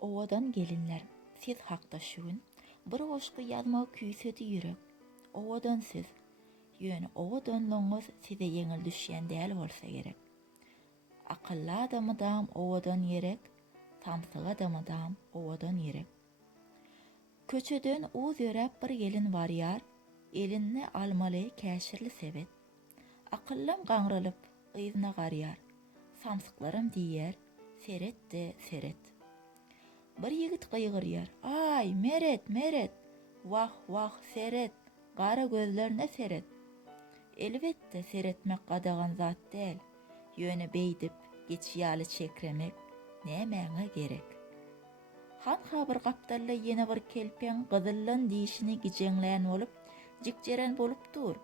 Owadan gelinler, siz hakda şugun, bir oşky ýazmagy küýsedi ýürek. Owadan siz, ýöne owadan loňuz size ýeňil düşýän däl bolsa gerek. Akylly adamydam owadan ýerek, samsyk adamydam owadan ýerek. Köçeden uz ýöräp bir gelin barýar, elinne almaly käşirli sebet. Akyllam gaňralyp yzyna garýar, samsyklarym diýer, seretde seret. Bir ýigit gyýgyrýar, ay meret, meret, wah, wah, seret, gara gözlerine seret. Elbetde seretmek gadagan zat däl, ýöne beýdip, geçýäli çekremek nämäňe gerek. Han habyr gapdalla ýene bir kelpeň gyzyllan diýişini gijeňlän bolup, jikjeren bolup dur.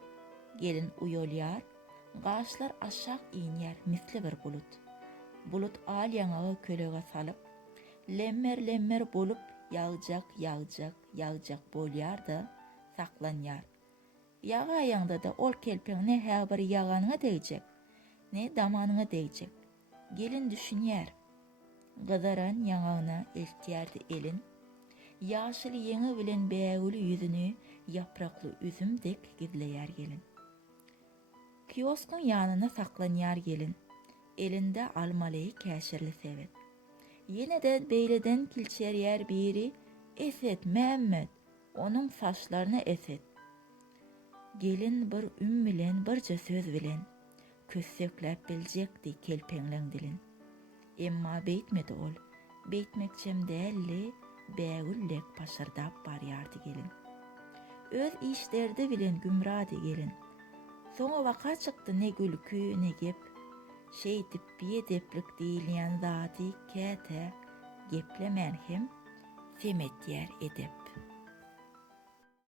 Gelin uyolýar, gaşlar aşak iňýär misli bir bulut. Bulut al ýaňagy kölege salyp, lemmer bolup ýagjak bolýar-da saklanýar. Ýagaýaňda da ol kelpeň ne häbir ýaganyňa degijek, ne damanyňa degijek. Gelin düşünýär. Gyzaran ýaňagyna eltýärdi elin. Ýaşyl ýeňi bilen bäguli ýüzüni ýaprakly üzümdek gizleýär gelin. Kioskyň ýanyna saklanýar gelin. Elinde almaly käşirli sebet. Ýene-de beýleden kilçerýär biri, eset Mämmed, onuň saçlaryny eset. Gelin bir üm bilen, birce söz bilen, kössökläp biljekdi kelpeňleň dilin. Emma beýtmedi ol, beýtmekçem dälli, bägüllek paşardap barýardy gelin. Öz işlerdi bilen gümradi gelin. Soňa waka çykdy ne gülkü, ne gep. Şeýdip biýedeplik diýilýän zady käte, geplemän hem semet ýer edep.